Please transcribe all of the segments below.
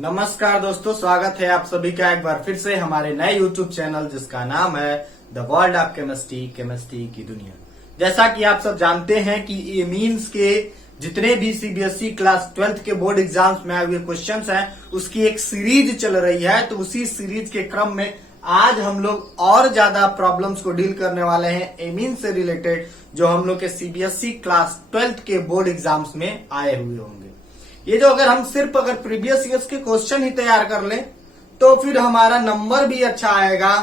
नमस्कार दोस्तों, स्वागत है आप सभी का एक बार फिर से हमारे नए YouTube चैनल जिसका नाम है the world of chemistry, chemistry की दुनिया। जैसा कि आप सब जानते हैं कि ये मीन्स के जितने भी सीबीएसई क्लास 12th के बोर्ड एग्जाम्स में आए हुए क्वेश्चंस हैं उसकी एक सीरीज चल रही है। तो उसी सीरीज के क्रम में आज हम लोग और ज्यादा प्रॉब्लम्स को डील करने वाले हैं एमीन से रिलेटेड, जो हम लोग के सीबीएसई क्लास 12th के बोर्ड एग्जाम्स में आए हुए होंगे। ये जो अगर प्रीवियस ईयर्स के क्वेश्चन ही तैयार कर लें तो फिर हमारा नंबर भी अच्छा आएगा,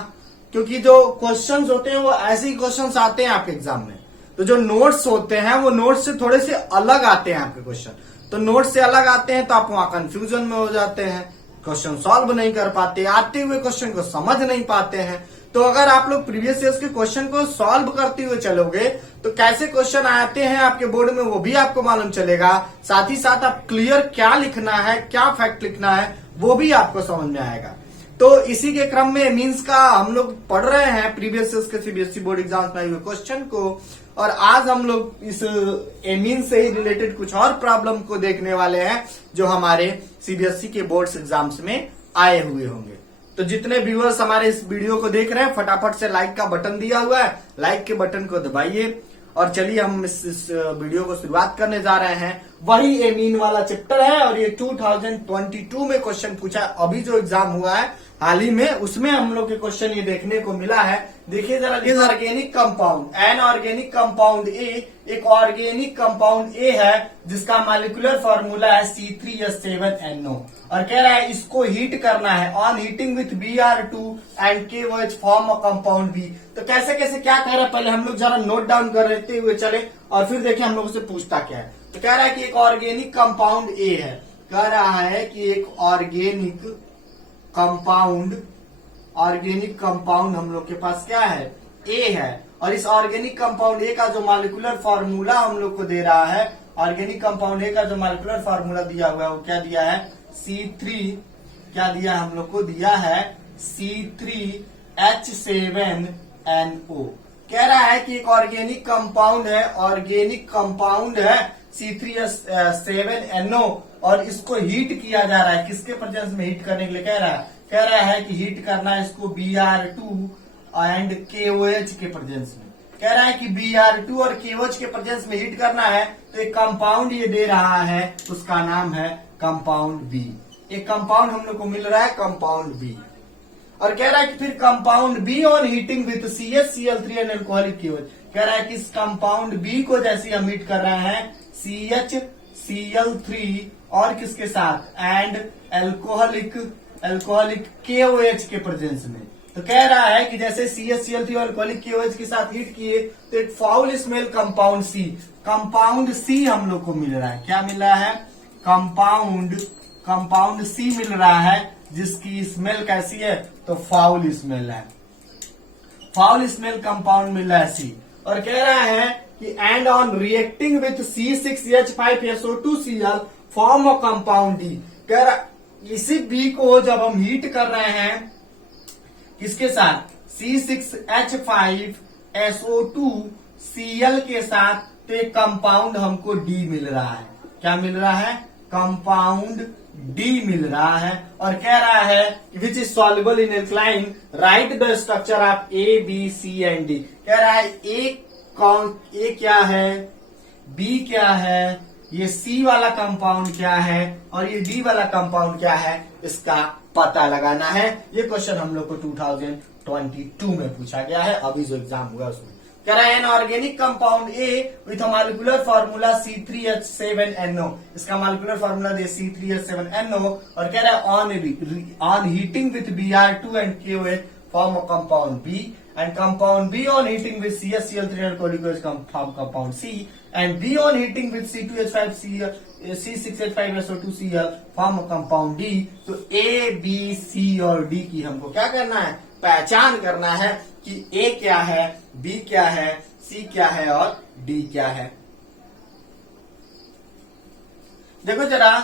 क्योंकि जो क्वेश्चंस होते हैं वो ऐसे ही क्वेश्चंस आते हैं आपके एग्जाम में। तो जो नोट्स होते हैं वो नोट्स से थोड़े से अलग आते हैं आपके क्वेश्चन। तो नोट्स से अलग आते हैं तो आप वहां कंफ्यूजन में हो जाते हैं, क्वेश्चन सॉल्व नहीं कर पाते, आते हुए क्वेश्चन को समझ नहीं पाते हैं। तो अगर आप लोग प्रीवियस ईयर्स के क्वेश्चन को सॉल्व करते हुए चलोगे तो कैसे क्वेश्चन आते हैं आपके बोर्ड में वो भी आपको मालूम चलेगा। साथ ही साथ आप क्लियर क्या लिखना है, क्या फैक्ट लिखना है वो भी आपको समझ में आएगा। तो इसी के क्रम में मीन्स का हम लोग पढ़ रहे हैं प्रीवियस ईयर्स के सीबीएसई बोर्ड एग्जाम्स में आए हुए क्वेश्चन को, और आज हम लोग इस एमीन से ही रिलेटेड कुछ और प्रॉब्लम को देखने वाले हैं जो हमारे सीबीएसई के बोर्ड एग्जाम्स में आए हुए होंगे। तो जितने व्यूअर्स हमारे इस वीडियो को देख रहे हैं फटाफट से लाइक का बटन दिया हुआ है, लाइक के बटन को दबाइए। और चलिए हम इस वीडियो को शुरुआत करने जा रहे हैं। वही एमीन वाला चैप्टर है और ये 2022 में क्वेश्चन पूछा है। अभी जो एग्जाम हुआ है हाल ही में उसमें हम लोग के क्वेश्चन ये देखने को मिला है। देखिए जरा, इस organic compound an organic compound A एक ऑर्गेनिक कंपाउंड ए है जिसका मॉलिक्यूलर फॉर्मूला है C3H7NO, और कह रहा है इसको हीट करना है on heating with Br2 and KOH form of compound B. तो कैसे कैसे क्या कह रहा है पहले हम लोग जरा नोट डाउन कर लेते हुए चले और फिर देखिए हम लोग से पूछता क्या है। तो कह रहा है कि एक ऑर्गेनिक कंपाउंड ए है, कह रहा है कि एक ऑर्गेनिक कंपाउंड हम लोग के पास क्या है, ए है। और इस ऑर्गेनिक कंपाउंड ए का जो मॉलिक्यूलर फॉर्मूला हम लोग को दे रहा है, ऑर्गेनिक कंपाउंड ए का जो मॉलिक्यूलर फॉर्मूला दिया हुआ है वो क्या दिया है, C3 क्या दिया हम लोग को, दिया है C3H7NO। कह रहा है कि एक ऑर्गेनिक कंपाउंड है C3H7NO और इसको हीट किया जा रहा है। किसके प्रेजेंस में हीट करने के लिए कह रहा है कि हीट करना है इसको Br2 एंड KOH के प्रेजेंस में। कह रहा है कि Br2 और KOH के प्रेजेंस में हीट करना है। तो एक कंपाउंड ये दे रहा है, उसका नाम है कंपाउंड बी। एक कंपाउंड हम लोग को मिल रहा है कंपाउंड बी, और कह रहा है कि फिर compound be on heating with CHCl3 and alcoholic KOH। कह रहा है कि इस कंपाउंड बी को जैसे हम हीट कर रहे हैं CHCl3 और किसके साथ, एंड अल्कोहलिक KOH के प्रेजेंस में। तो कह रहा है कि जैसे CHCl3 और अल्कोहलिक KOH के साथ हीट किए तो एक फाउल स्मेल कंपाउंड सी हम लोग को मिल रहा है। क्या मिल रहा है, कंपाउंड सी मिल रहा है जिसकी स्मेल कैसी है, तो फाउल स्मेल है, फाउल स्मेल कंपाउंड मिल रहा है सी। और कह रहा है कि and on reacting with C6H5SO2Cl form of compound D. कह रहा इसी बी को जब हम हीट कर रहे हैं किसके साथ, C6H5SO2Cl के साथ, तो एक कंपाउंड हमको डी मिल रहा है। क्या मिल रहा है, कंपाउंड डी मिल रहा है। और कह रहा है which is soluble in alkaline, right the structure of A B C and D। कह रहा है ए क्या है, बी क्या है, ये सी वाला कंपाउंड क्या है और ये डी वाला कंपाउंड क्या है, इसका पता लगाना है। ये क्वेश्चन हम लोग को 2022 में पूछा गया है, अभी जो एग्जाम हुआ उसमें। कह रहा है an organic compound A with molecular formula C3H7NO, इसका मॉलिक्यूलर फॉर्मूला दे C3H7NO, और कह रहा है on heating with Br2 and KOH form of compound B, and compound B on heating with CHCl3 and alcoholic form compound C, and B on heating with C6H5SO2Cl form compound D। तो A, B, C और D की हमको क्या करना है, पहचान करना है कि A क्या है, B क्या है, C क्या है और D क्या है। देखो जरा,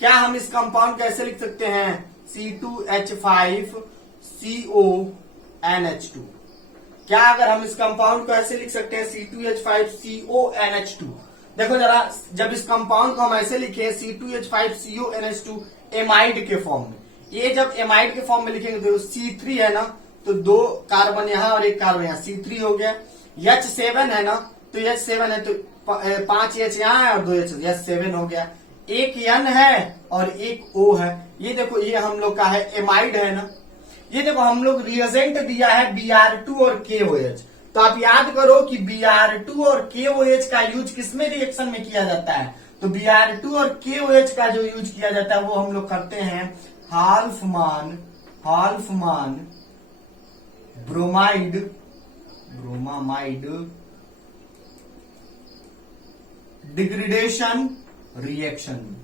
क्या हम इस कंपाउंड कैसे लिख सकते हैं, C2H5CONH2। क्या अगर हम इस कंपाउंड को ऐसे लिख सकते हैं C2H5CONH2। देखो जरा, जब इस कंपाउंड को हम ऐसे लिखे C2H5CONH2, एमाइड के फॉर्म में। ये जब एमाइड के फॉर्म में लिखेंगे तो C3 है ना, तो 2 कार्बन यहां और 1 कार्बन यहां, C3 हो गया। H7 है ना, तो H7 है तो 5 H यहां है और 2 H7 हो गया। एक N है और एक O है। ये देखो ये हम लोग का है एमाइड है ना। ये देखो हम लोग रिएजेंट दिया है Br2 और KOH, तो आप याद करो कि Br2 और KOH का यूज किसमें रिएक्शन में किया जाता है, तो Br2 और KOH का जो यूज किया जाता है वो हम लोग करते हैं हाल्फमान ब्रोमाइड डिग्रेडेशन रिएक्शन।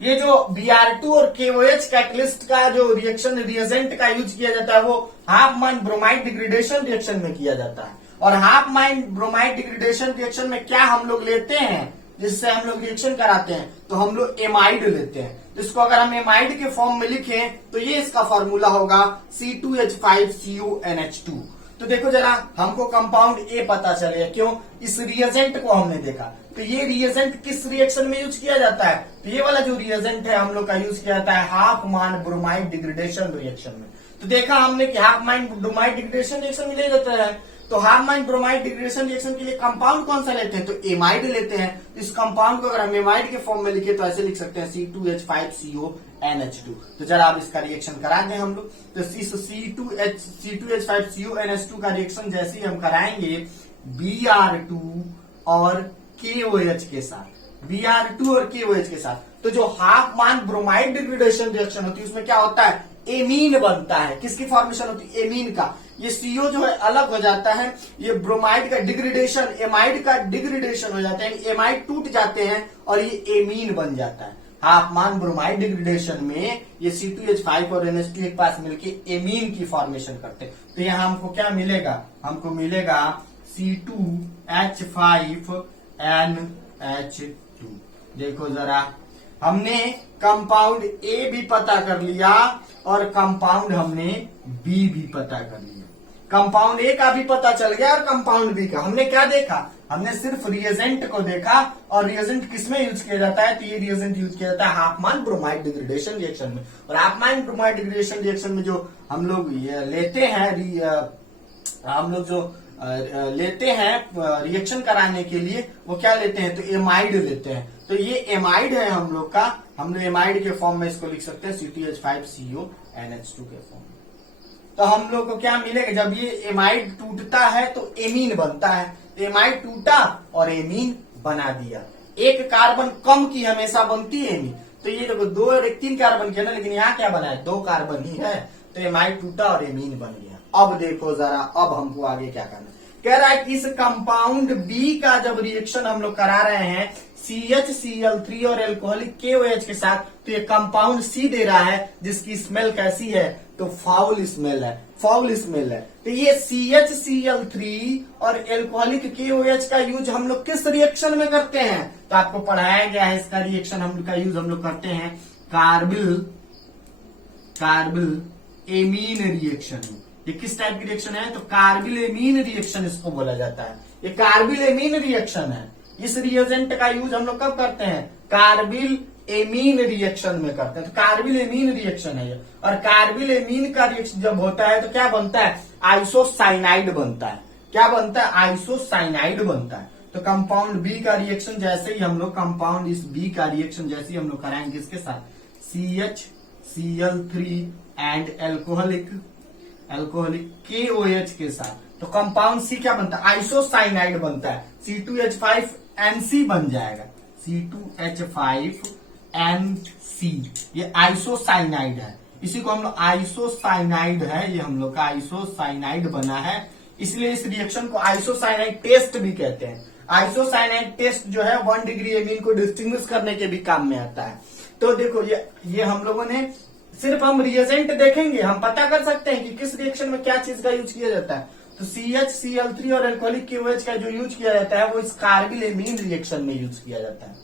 ये जो Br2 और KOH कैटलिस्ट का जो रिएक्शन रिएजेंट का यूज किया जाता है वो हाफमान ब्रोमाइड डिग्रेडेशन रिएक्शन में किया जाता है। और हाफमान ब्रोमाइड डिग्रेडेशन रिएक्शन में क्या हम लोग लेते हैं, जिससे हम लोग रिएक्शन कराते हैं, तो हम लोग एमाइड लेते हैं। तो इसको अगर हम एमाइड के फॉर्म में लिखें तो ये इसका फॉर्मूला होगा C2H5CuNH2। तो देखो जरा, हमको कंपाउंड ए पता चले, क्यों, इस रिएजेंट को हमने देखा। तो ये रिएजेंट किस रिएक्शन में यूज किया जाता है, तो ये वाला जो रिएजेंट है हम लोग का यूज किया जाता है हाफमान ब्रोमाइड डिग्रेडेशन रिएक्शन में। तो देखा हमने कि हाफमान ब्रोमाइड डिग्रेडेशन रिएक्शन में ले जाता है, तो हाफमान ब्रोमाइड डिग्रेडेशन रिएक्शन के लिए कंपाउंड कौन सा लेते हैं, तो एमाइड लेते हैं। इस कंपाउंड को अगर हम एमाइड के फॉर्म में लिखे तो ऐसे लिख सकते हैं C2H5CuNH2। तो जरा आप इसका रिएक्शन करा दें हम लोग। तो C2H5CuNH2 का रिएक्शन जैसे ही हम कराएंगे Br2 और KOH के साथ, Br2 और KOH के साथ, तो जो हाफमान ब्रोमाइड डिग्रेडेशन रिएक्शन होती है उसमें क्या होता है, एमीन बनता है। किसकी फॉर्मेशन होती है, एमीन का। ये CO जो है अलग हो जाता है, ये ब्रोमाइड का डिग्रेडेशन, एमाइड का डिग्रेडेशन हो जाता है, एमाइड टूट जाते हैं और ये एमीन बन जाता है। हाफमान ब्रोमाइड डिग्रेडेशन में ये C2H5 और NH2 एक पास मिलके एमीन की फॉर्मेशन करते हैं। तो यहाँ हमको क्या मिलेगा, हमको मिलेगा C2H5NH2। देखो जरा, हमने कंपाउंड ए भी पता कर लिया और कंपाउंड हमने बी भी पता कर लिया। कंपाउंड ए का भी पता चल गया और कंपाउंड बी का। हमने क्या देखा, हमने सिर्फ रिएजेंट को देखा, और रिएजेंट किसमें यूज किया जाता है, तो ये रिएजेंट यूज किया जाता है हाफमान ब्रोमाइड डिग्रेडेशन रिएक्शन में। और हाफमान ब्रोमाइड डिग्रेडेशन रिएक्शन में जो हम लोग लेते हैं रिएक्शन कराने के लिए, वो क्या लेते हैं, तो एमाइड लेते हैं। तो ये एमाइड है हम लोग का, हम लोग एमाइड के फॉर्म में इसको लिख सकते हैं C2H5CuNH2 के फॉर्म में। तो हम लोग को क्या मिलेगा, जब ये एमाइड टूटता है तो एमीन बनता है। एमाइड टूटा और एमीन बना दिया। एक कार्बन कम की हमेशा बनती है एमीन। तो ये देखो 2 और 1 3 कार्बन की है ना, लेकिन यहाँ क्या बना है, 2 कार्बन ही है, तो एमाइड टूटा और एमीन बन गया। अब देखो जरा, अब हमको आगे क्या करना है। कह रहा है कि इस कंपाउंड बी का जब रिएक्शन हम लोग करा रहे हैं CHCl3 और एल्कोहलिक KOH के साथ, तो ये कंपाउंड सी दे रहा है जिसकी स्मेल कैसी है, तो फाउल स्मेल है। तो ये CHCl3 और एल्कोहलिक KOH का यूज हम लोग किस रिएक्शन में करते हैं, तो आपको पढ़ाया गया है इसका रिएक्शन हम लोग का यूज हम लोग करते हैं कार्बिल एमीन रिएक्शन में। ये किस टाइप की रिएक्शन है, तो कार्बिल एमीन रिएक्शन इसको बोला जाता है। ये कार्बिल एमीन रिएक्शन है। इस रिएजेंट का यूज हम लोग कब करते हैं, कार्बिल एमीन रिएक्शन में करते हैं। तो कार्बिल एमीन रिएक्शन है ये। और कार्बिल एमीन का रिएक्शन जब होता है तो क्या बनता है, आइसोसाइनाइड बनता है। क्या बनता है, आइसोसाइनाइड बनता है। तो कंपाउंड बी का रिएक्शन जैसे ही हम लोग कंपाउंड इस बी का रिएक्शन जैसे ही हम लोग कराएंगे इसके साथ CHCl3 एंड एल्कोहलिक KOH के साथ, तो कंपाउंड सी क्या बनता है, आइसोसाइनाइड बनता है। C2H5NC बन जाएगा, C2H5NC। ये आइसोसाइनाइड है, इसी को हम लोग आइसोसाइनाइड है, ये हम लोग का आइसोसाइनाइड बना है, इसलिए इस रिएक्शन को आइसोसाइनाइड टेस्ट भी कहते हैं। आइसोसाइनाइड टेस्ट जो है 1 डिग्री एमीन को डिस्टिंग्विश करने के भी काम में आता है। तो देखो ये हम लोगों ने सिर्फ हम रिएजेंट देखेंगे, हम पता कर सकते हैं कि किस रिएक्शन में क्या चीज का यूज किया जाता है। तो CHCl3 और एल्कोहलिक KOH का जो यूज किया जाता है वो इस कार्बिल एमीन रिएक्शन में यूज किया जाता है।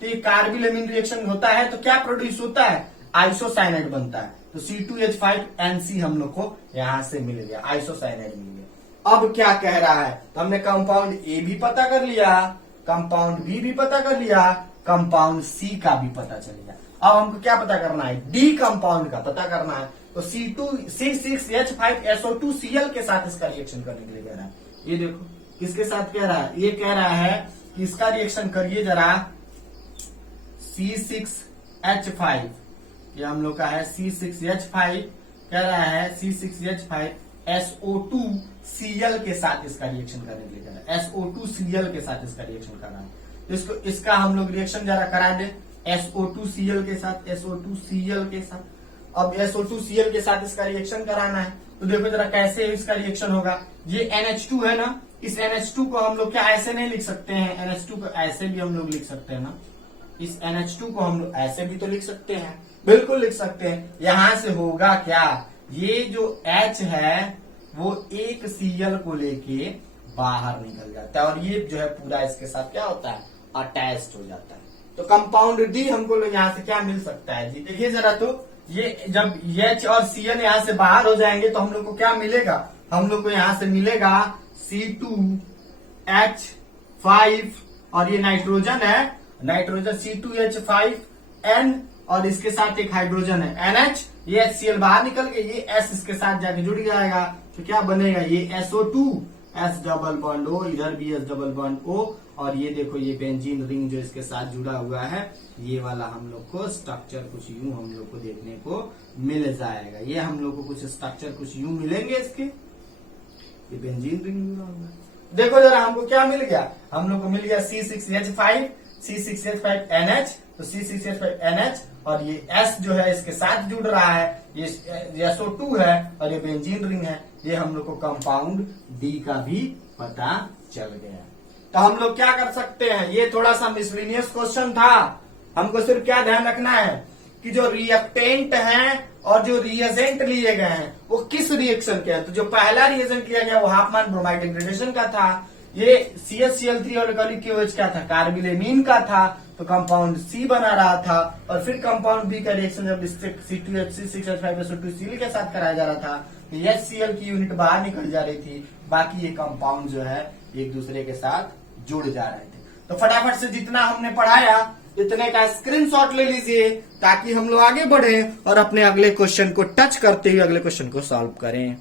तो ये कार्बिल एमीन रिएक्शन होता है तो क्या प्रोड्यूस होता है, आइसोसाइनाइड बनता है। तो C2H5NC हम लोग को यहां से मिल गया, आइसोसाइनाइड मिल गया। अब क्या कह रहा है, तो हमने कंपाउंड ए भी पता कर लिया, कंपाउंड बी भी पता कर लिया, कंपाउंड सी का भी पता चल गया। अब हमको क्या पता करना है, डी कंपाउंड का पता करना है। तो C6H5SO2Cl के साथ इसका रिएक्शन करने के लिए कह रहा है। ये देखो किसके साथ कह रहा है, ये कह रहा है कि इसका रिएक्शन करिए जरा C6H5, ये हम लोग का है C6H5, कह रहा है C6H5SO2Cl के साथ इसका रिएक्शन करने के लिए कह रहा है, SO2Cl के साथ इसका रिएक्शन कर रहा है। तो इसका हम लोग रिएक्शन जरा करा दे SO2Cl के साथ, SO2Cl के साथ। अब SO2Cl के साथ इसका रिएक्शन कराना है, तो देखो जरा कैसे इसका रिएक्शन होगा। ये NH2 है ना, इस NH2 को हम लोग क्या ऐसे नहीं लिख सकते हैं, NH2 को ऐसे भी हम लोग लिख सकते हैं ना, इस NH2 को हम लोग ऐसे भी तो लिख सकते हैं, बिल्कुल लिख सकते हैं। यहां से होगा क्या, ये जो H है वो एक Cl को लेके बाहर निकल जाता है और ये जो है पूरा इसके साथ क्या होता है, अटैच्ड हो जाता है। तो कंपाउंड डी हमको यहाँ से क्या मिल सकता है जी, देखिए जरा, तो ये जब H और Cl यहाँ से बाहर हो जाएंगे तो हम लोग को क्या मिलेगा, हम लोग को यहाँ से मिलेगा C2H5 और ये नाइट्रोजन है, नाइट्रोजन C2H5N और इसके साथ एक हाइड्रोजन है NH, ये HCl बाहर निकल के ये S इसके साथ जाके जुड़ जाएगा, तो क्या बनेगा, ये SO2 S double bond O, इधर भी S डबल बॉन्ड O, और ये देखो ये बेंजीन रिंग जो इसके साथ जुड़ा हुआ है, ये वाला हम लोग को स्ट्रक्चर कुछ यूं हम लोग को देखने को मिल जाएगा। ये हम लोग को कुछ स्ट्रक्चर कुछ यूं मिलेंगे इसके, ये बेंजीन रिंग जुड़ा हुआ है। देखो जरा हमको क्या मिल गया, हम लोग को मिल गया C6H5NH, तो C6H5NH और ये S जो है इसके साथ जुड़ रहा है, ये SO2 है और ये बेंजीन रिंग है। ये हम लोग को कंपाउंड डी का भी पता चल गया। तो हम लोग क्या कर सकते हैं, ये थोड़ा सा मिसलिनियस क्वेश्चन था, हमको सिर्फ क्या ध्यान रखना है कि जो रिएक्टेंट हैं और जो रिएजेंट लिए गए हैं वो किस रिएक्शन के हैं। तो जो पहला रिएजेंट लिया गया वो हाफमैन ब्रोमाइड डिग्रेडेशन का था, ये CHCl3 और एल्कोहलिक KOH क्या था, कार्बिलेमीन का था, तो कंपाउंड सी बना रहा था। और फिर कंपाउंड बी का रिएक्शन जब C2H6H5SO2Cl के साथ कराया जा रहा था तो HCl की यूनिट बाहर निकल जा रही थी, बाकी ये कंपाउंड जो है एक दूसरे के साथ जुड़ जा रहे थे। तो फटाफट से जितना हमने पढ़ाया इतने का स्क्रीनशॉट ले लीजिए ताकि हम लोग आगे बढ़े और अपने अगले क्वेश्चन को टच करते हुए अगले क्वेश्चन को सॉल्व करें।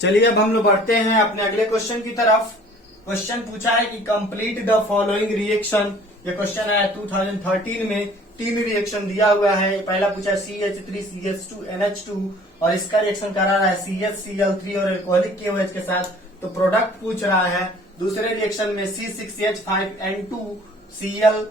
चलिए अब हम लोग बढ़ते हैं अपने अगले क्वेश्चन की तरफ। क्वेश्चन पूछा है कि कंप्लीट द फॉलोइंग रिएक्शन। ये क्वेश्चन है 2013 में, 3 रिएक्शन दिया हुआ है। पहला पूछा CH3CH2NH2 और इसका रिएक्शन करा रहा है CHCl3 और एल्कोहलिक KOH के साथ, तो प्रोडक्ट पूछ रहा है। दूसरे रिएक्शन में C6H5N2Cl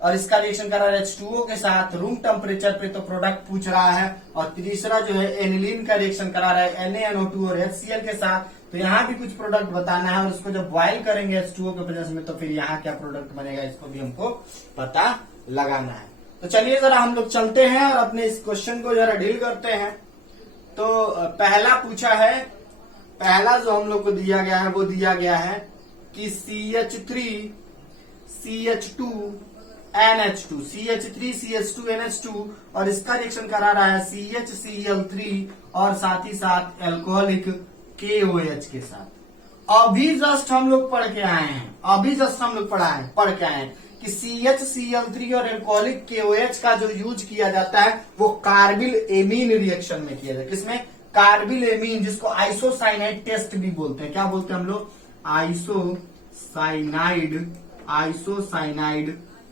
और इसका रिएक्शन करा रहा है H2O के साथ रूम टेम्परेचर पे, तो प्रोडक्ट पूछ रहा है। और तीसरा जो है एनिलीन का रिएक्शन करा रहा है NaNO2 और HCl के साथ, तो यहाँ भी कुछ प्रोडक्ट बताना है और उसको जब बॉयल करेंगे H2O के प्रेजेंस में तो फिर यहाँ क्या प्रोडक्ट बनेगा इसको भी हमको पता लगाना है। तो चलिए जरा हम लोग चलते हैं और अपने इस क्वेश्चन को जरा डील करते हैं। तो पहला पूछा है, पहला जो हम लोग को दिया गया है वो दिया गया है कि CH3CH2NH2 CH3CH2NH2 और इसका रिएक्शन करा रहा है CHCl3 और साथ ही साथ एल्कोहलिक KOH के साथ। अभी जस्ट हम लोग पढ़ के आए हैं, अभी जस्ट हम लोग पढ़ के आए हैं कि CHCl3 और एल्कोहलिक KOH का जो यूज किया जाता है वो कार्बिल एमीन रिएक्शन में किया जाता है। किसमें, कार्बिल एमीन, जिसको आइसोसाइनाइड टेस्ट भी बोलते हैं। क्या बोलते हैं हम लोग, आइसोसाइनाइड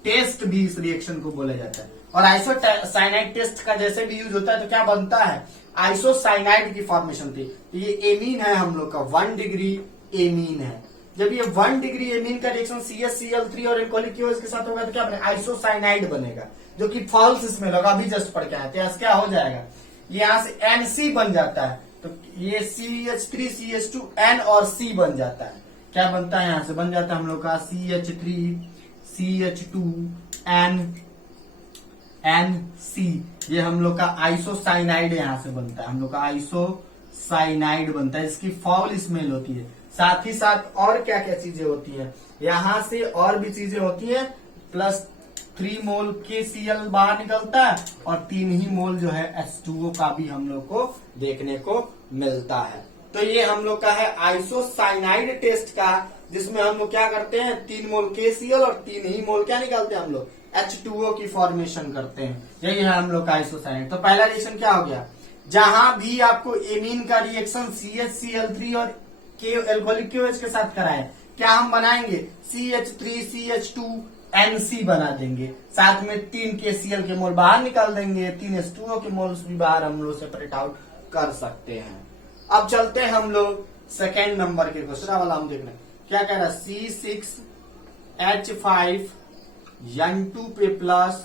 टेस्ट भी इस रिएक्शन को बोला जाता है। और आइसोसाइनाइड टेस्ट का जैसे भी यूज होता है तो क्या बनता है, आइसोसाइनाइड की फॉर्मेशन थी। तो ये एमीन है हम लोग का, 1 डिग्री एमीन है। जब ये 1 डिग्री एमीन का रिएक्शन CHCl3 और एल्कोहलिक KOH के साथ होगा तो क्या बनेगा, आइसोसाइनाइड बनेगा, जो कि फॉल्स इसमें लगा, अभी जस्ट पढ़ के आए थे। क्या हो जाएगा, यहाँ से NC बन जाता है, तो ये CH3CH2N और C बन जाता है। क्या बनता है, यहाँ से बन जाता है हम लोग का CH3CH2NC। ये हम लोग का आइसोसाइनाइड यहाँ से बनता है, हम लोग का आइसोसाइनाइड बनता है, इसकी फाउल स्मेल होती है। साथ ही साथ और क्या क्या चीजें होती हैं, यहाँ से और भी चीजें होती हैं, +3 मोल KCl बाहर निकलता है और 3 ही मोल जो है H2O का भी हम लोग को देखने को मिलता है। तो ये हम लोग का है आइसोसाइनाइड टेस्ट का, जिसमें हम लोग क्या करते हैं, 3 मोल KCl और 3 ही मोल क्या निकालते हैं हम लोग, H2O की फॉर्मेशन करते हैं। यही है हम लोग का आइसोसाइनेट। तो पहला रिएक्शन क्या हो गया, जहां भी आपको एमीन का रिएक्शन CHCl3 और एल्कोहलिक KOH के साथ कराए, क्या हम बनाएंगे CH3CH2NC बना देंगे, साथ में 3 KCl के मोल बाहर निकाल देंगे, 3 H2O के मोल्स भी बाहर हम लोग सेपरेट आउट कर सकते हैं। अब चलते हैं हम लोग सेकेंड नंबर के दूसरा वाला हम देख रहे हैं क्या कह रहा है, C6H5N2 पे प्लस